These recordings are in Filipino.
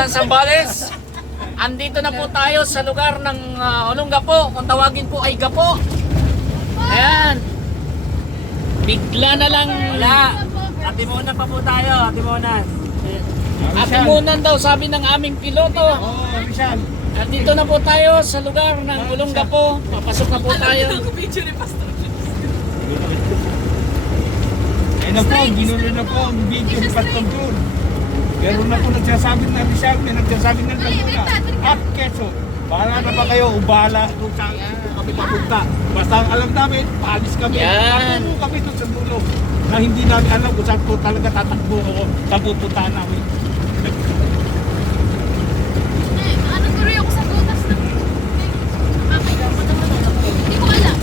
ng Zambales. Andito na po tayo sa lugar ng Olongapo. Kung tawagin po ay Gapo. Ayan. Bigla na lang. Wala. Atimunan pa po tayo. Atimunan. Atimunan daw sabi ng aming piloto. Oo, Rizal. Andito na po tayo sa lugar ng Olongapo. Papasok na po tayo. Ayun na po, ginulo na po ang video ni Pastor Jun. Meron na po nagsasabi na Rizal, may nagsasabi na Laguna. At Quezon, bahala na ba kayo o bahala kung saan kami papunta. Basta ang alam namin, paalis kami. Yan. Patungo kami doon sa dulo na hindi namin alam kung saan po talaga tatakbo o saan pupuntahan namin. Ano tuloy ako sa butas na? Hindi ko alam.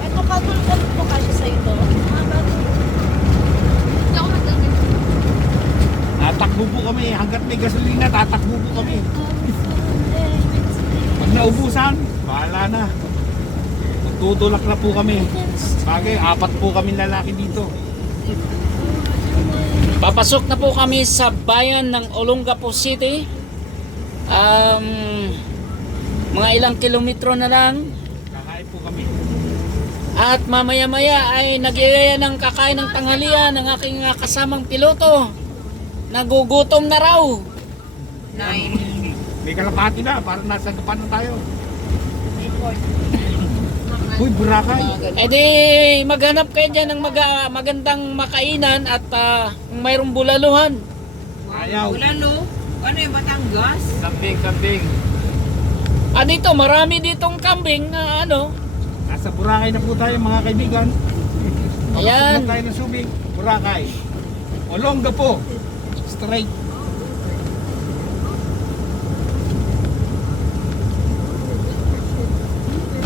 Ito katulad po kasi sa ito. Hindi ako magaganda. Tatakbo po kami, hanggat may gasolina, tatakbo po kami. Pag naubusan, bahala na. Magtutulak na po kami. Bagay, 4 po kami lalaki dito. Papasok na po kami sa bayan ng Olongapo City. Mga ilang kilometro na lang. Kakain po kami. At mamaya-maya ay nagyayaya ng kakain ng tanghalian ng aking kasamang piloto. Nagugutom na raw. May kalapati na, parang nasa gapan na tayo. Uy, Boracay. E di maghanap kayo dyan ng magandang makainan at kung mayroong bulaluhan. Ayaw. Bulalo? Ano yung Batangas? Kambing. Dito marami ditong kambing na ano. Nasa Boracay na po tayo mga kaibigan. Ayan. Papasok na tayo ng Subic, Boracay. Olongapo. Straight.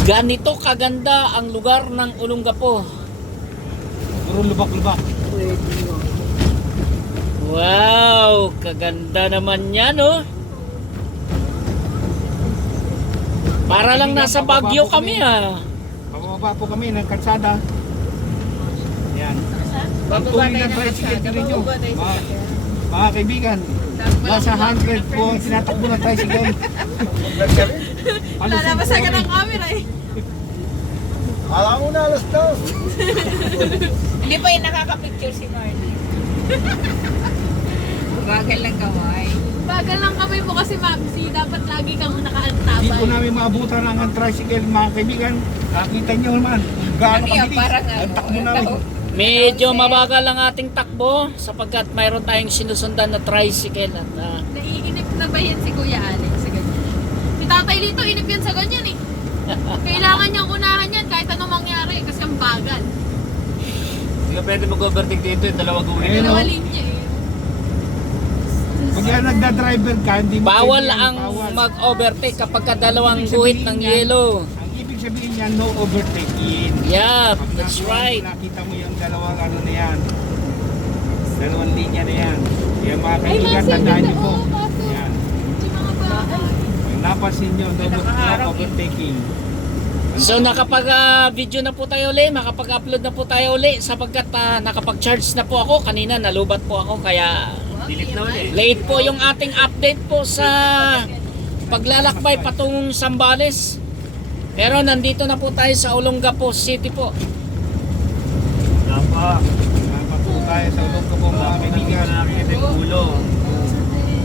Ganito kaganda ang lugar ng Olongapo. Puro lubak-lubak. Wow, kaganda naman yan, oh. Para lang nasa Baguio kami, ah. Pababa po kami ng kalsada. Yan. Ang tuloy na tricycle din nyo. Mga kaibigan, nasa 100 po ang tinatakbo na tricycle. Lalabasan ka ng camera eh. Alam mo na, alas daw. Hindi pa yung nakaka-picture si Marnie. Bagal lang kamay. Bagal lang kami po kasi Mabsi. Dapat lagi kang Hindi po nakaantabay. namin maabutan ang tricycle, mga kaibigan. Nakita nyo naman, gaano Kami, kabilis. parang Ang takbo namin. Medyo mabagal ang ating takbo sapagkat mayroon tayong sinusundan na tricycle at Naiinip na ba yan si Kuya Alex sa ganyan? Si tatay dito, inip yan sa ganyan eh. Kailangan niyang unahan yan kahit anong mangyari kasi ang bagal. Hindi ka pwede mag-overtake dito yung dalawa guhit. Ayun, Dalawa oh. linya eh. Pag yan nagda-driver ka, hindi mo bawal pwede yan, ang bawal. mag-overtake kapag dalawang guhit ng yelo. Ang ibig sabihin niya, no overtaking. Yeah, Pag that's nakuha mo, right. Nakita mo yung dalawang ano na yan. Dalawang linya na yan. Yan mga kaibigan, tandaan niyo po. Yan. Yung mga bahay. Pag napansin niyo, no overtaking. So nakapag-video na po tayo uli, makapag-upload na po tayo uli sapagkat nakapag-charge na po ako. Kanina nalubat po ako kaya Delete na ulit. late po yung ating update po sa paglalakbay patungong Zambales. Pero nandito na po tayo sa Olongapo City po. Dapat. Salamat po tayo sa ulog ko po mga kaibigan. Nakikita yung ulo.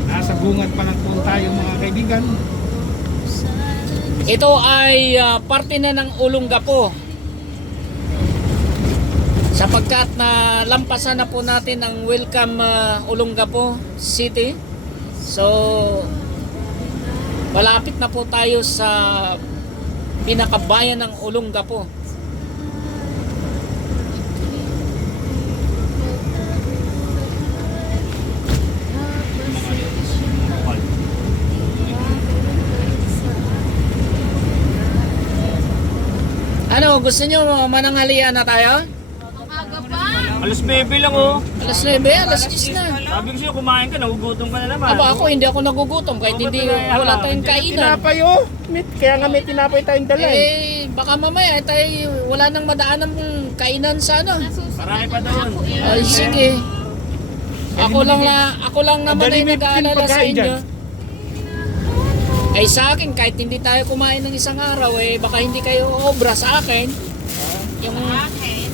Nasa bungad pa lang po tayo mga kaibigan. Ito ay parte na ng Olongapo. Sapagkat na lampasan na po natin ang welcome Olongapo City. So malapit na po tayo sa pinakabayan ng Olongapo. Ano, gusto nyo mananghalian na tayo? Ang aga pa. Alas 9 lang oh. Alas 9, alas 10 na. Sabi ko sa'yo, kumain ka, nagugutom ka na naman. Aba ako, hindi ako nagugutom kahit hindi wala tayong kainan. Tinapay oh. Kaya nga may tinapay tayong dala eh. Eh, baka mamaya tayo wala nang madaan ng kainan sa ano. Marami pa doon. Ay, sige. Ako lang naman ay Dali, may nag-aalala sa pagkain inyo. dyan. Ay sa akin, kahit hindi tayo kumain ng isang araw, eh baka hindi kayo obra sa akin. Yung Akin.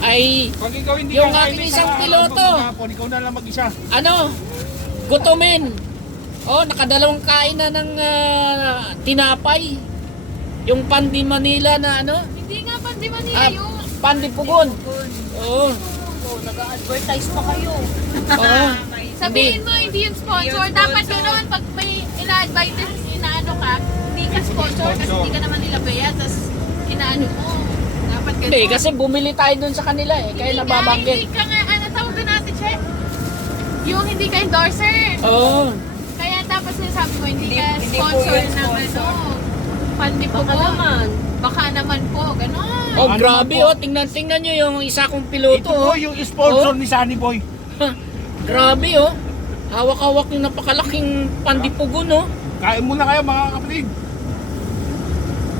ay Pag ikaw hindi Yung kakain aking ng isang araw, piloto. maghapon, ikaw na lang mag-isa. ano, gutomin. Oh, nakadalawang kain na ng tinapay. Yung Pandi Manila na ano, Hindi nga pa, di ba niya ah, yun? Pandi Pugon. Oo. Oh, nag-advertise pa kayo. Oo. Sabihin mo, hindi yung sponsor. Dapat gano'n, pag may ina-advise, inaano ka, hindi ka sponsor kasi hindi ka naman nila bayad, tapos inaano mo. Dapat gano'n. Hindi, kasi bumili tayo dun sa kanila eh, kaya Hindi nababanggit. ka nga, ano tawag doon natin, Chef? Yung hindi ka endorser. Oo. Kaya dapat sinasabi mo, hindi ka Hindi po sponsor yan ng sponsor. ano. Pandi po Baka naman. Baka naman po, gano'n. Oh, Ano grabe ba po? oh, tingnan nyo yung isa kong Ito piloto po oh. yung sponsor Oh. ni Sunny Boy. Grabe oh. Hawak-hawak yung napakalaking pandipugon oh. Kain muna kayo mga kapatid.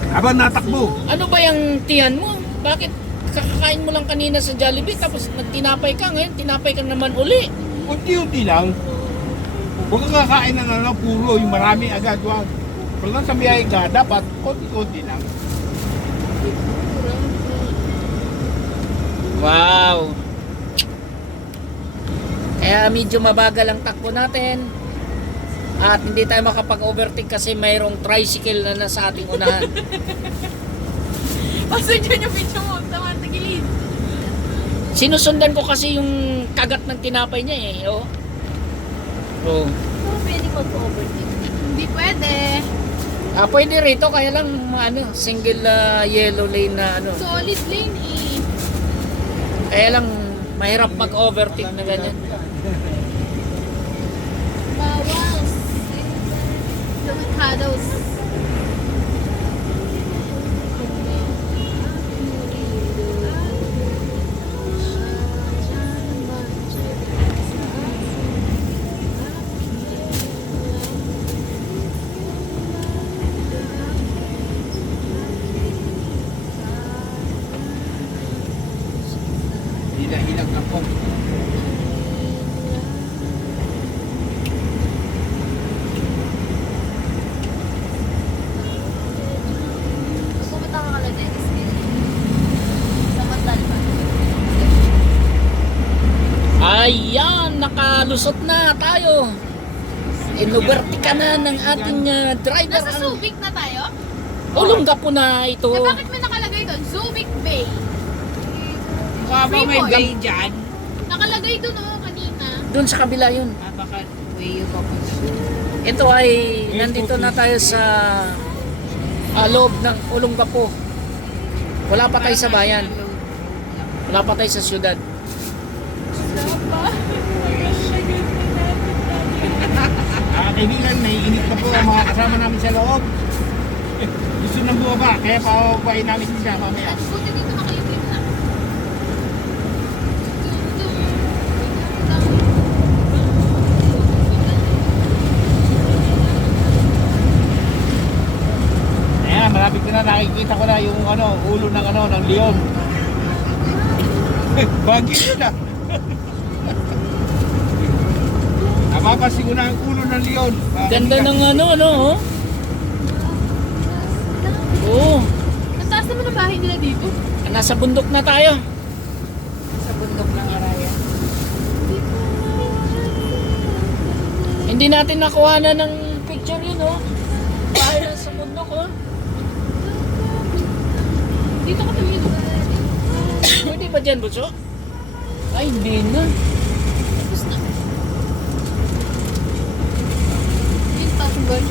Habang natakbo. Ano ba yung tiyan mo? Bakit kakakain mo lang kanina sa Jollibee tapos nagtinapay ka ngayon, tinapay ka naman uli. Unti-unti lang. Huwag kang kakain ng ano, puro, yung marami agad. Wag. Pag nasa biyahe ka, dapat konti-konti lang. Wow. Kaya medyo mabagal ang takbo natin. At hindi tayo makapag-overtake kasi mayroong tricycle na nasa ating unahan. Pasok dyan yung video mo, tama, tagilid. Sinusundan ko kasi yung kagat ng tinapay niya eh. Oh. Oh. Pero pwede mag-overtake. Hindi pwede. Pwede rito kaya lang ano, single yellow lane na ano. Solid lane eh. Kaya lang mahirap mag-overtake na ganyan. Bawal. Avocados. Hila-hilang ako. Pumunta ka kala Dennis Hill. Sa Montalban. Ayan, nakalusot na tayo. Inubertika na ng ating driver. Nasa Subic na tayo? Ulongga po na ito. Eh bakit may nakalagay doon? Subic Bay. Mukha ba may Freeport. bay dyan? Nakalagay doon oh, kanina. Doon sa kabila yun. Baka way yung papunta. Ito ay nandito na tayo sa loob ng Olongapo. Wala pa tayo sa bayan. Wala pa tayo sa syudad. Kaibigan, naiinit na po ang mga kasama namin sa loob. Gusto nang bumaba, kaya papapain namin siya mamaya. Buti dito nakayutin na. Ayan, malapit ko na, nakikita ko na yung ano, ulo ng ano, ng leon. Bagay yun ah. Napapansin ko na ang ulo ng leon. Ganda ng ano, oh. Oo. Ang taas naman ang bahay nila dito. Nasa bundok na tayo. Sa bundok ng Araya. Hindi natin nakuha na ng picture yun, oh. Bahay na sa bundok, oh. Dito ka tumingin. Pwede ba dyan, Buso? Ay, hindi na. Tapos na. Yung taas ng bahay.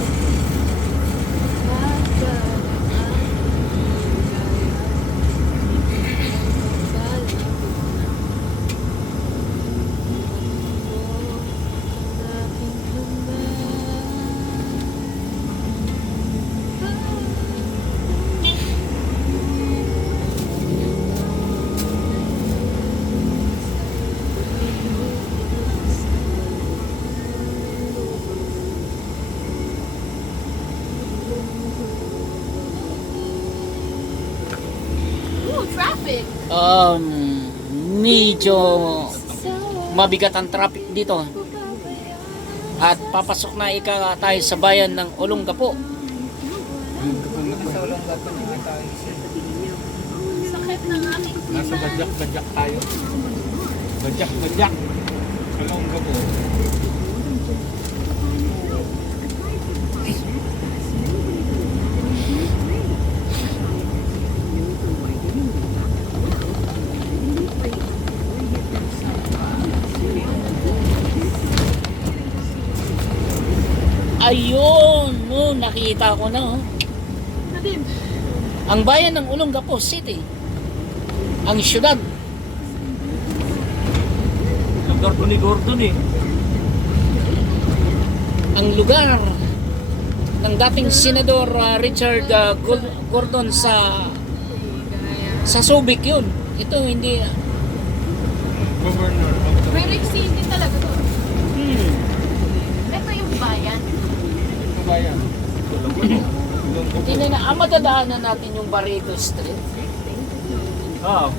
Ooh, traffic! Medyo mabigat ang traffic dito. At papasok na tayo sa bayan ng Olongapo. Sa ulong gapo na tayo. Sakit ng aking Nasa badyak tayo. Badyak. Salong ka po. Ayun, no, nakita ko na. Oh. Ang bayan ng Olongapo City. Ang syudad. Lugar ko ni Gordon eh. Ang lugar ng dating Senador Richard Gordon sa Subic yun. Ito hindi. Governor. Very city talaga to. Hmm. Ito yung bayan. Ito ba yan? Hindi na madadaanan natin yung Barreto Street. Oo.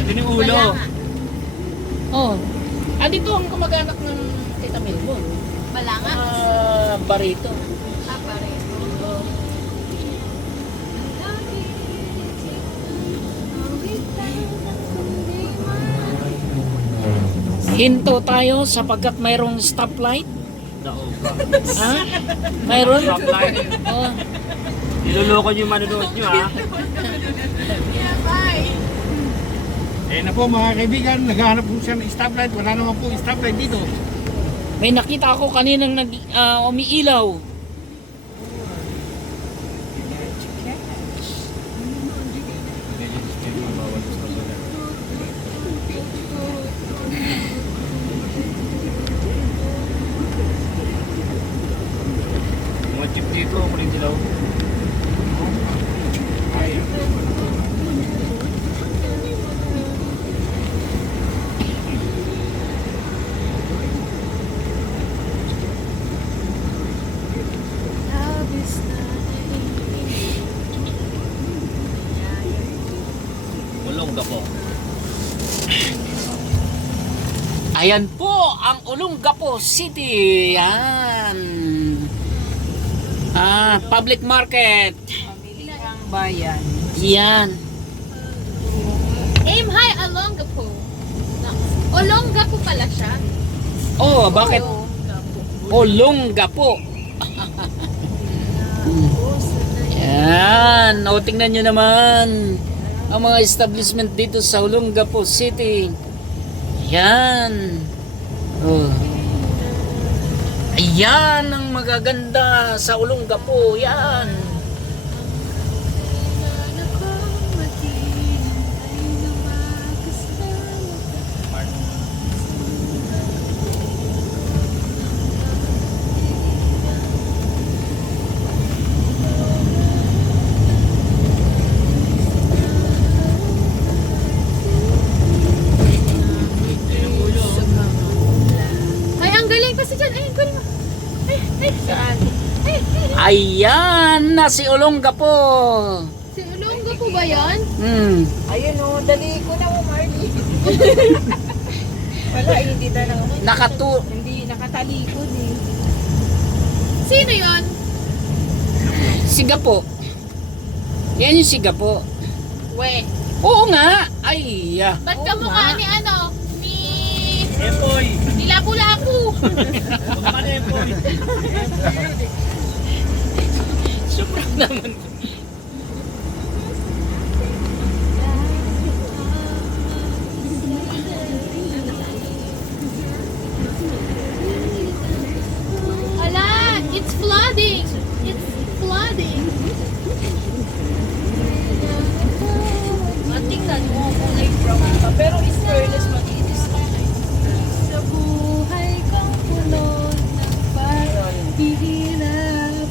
Ito yung ulo. Kaya nga. Oh. Dito ang kamag-anak ng Tita Milbon. Balanga. Barreto. Pareho. Hinto tayo sapagkat mayroong stoplight. Nao. Ha? Mayroon? Stoplight. Oh. Niloloko niyo yung manonood niyo ha. Yeah, bye. Eh na po mga kaibigan, naghahanap po siya ng stoplight. Wala naman po stoplight dito. May nakita ako kaninang umiilaw. Mga chip dito, kuling dilaw. Olongapo. Ayan po ang Olongapo City. Yan. Public market. Pamilihang bayan. Yan. Aim high Olongapo. Olongapo pala siya. Oh, bakit? Olongapo. Yan. O, tingnan nyo naman ang mga establishment dito sa Olongapo City. Yan. Oh. Ayan ang magaganda sa Olongapo. Yan. Ay, ang galing kasi dyan. Ay, ang galing. Saan? Ayan na si Olongapo. Si Olongapo ba yan? Ayun o, dali ko na Marley. Wala, hindi talaga. Hindi, nakatalikod eh. Sino yon? Sigapo. Yan yung Sigapo. We. Oo nga. Ay, Ba't ka mukha ni ano? Ni... Epoy! Ni Lapu-Lapu. Ano Epoy? Sobrang naman. Ala, it's flooding. It's flooding. Tingnan mo, kulay brown pa. Pero is fairness, matitis na. Sa buhay kang puno ng paghihirap.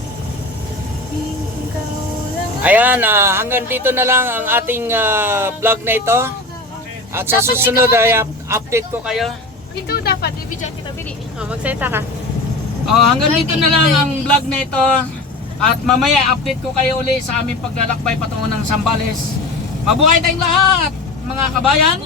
Ikaw lang Ayan, hanggang dito na lang ang ating vlog na ito. At sa susunod ay update ko kayo. ikaw dapat, ibigyan kita, Bili. Magsalita ka. Hanggang dito na lang ang vlog na ito. At mamaya update ko kayo uli sa aming paglalakbay patungo ng Zambales. Mabuhay tayong lahat, mga kabayan!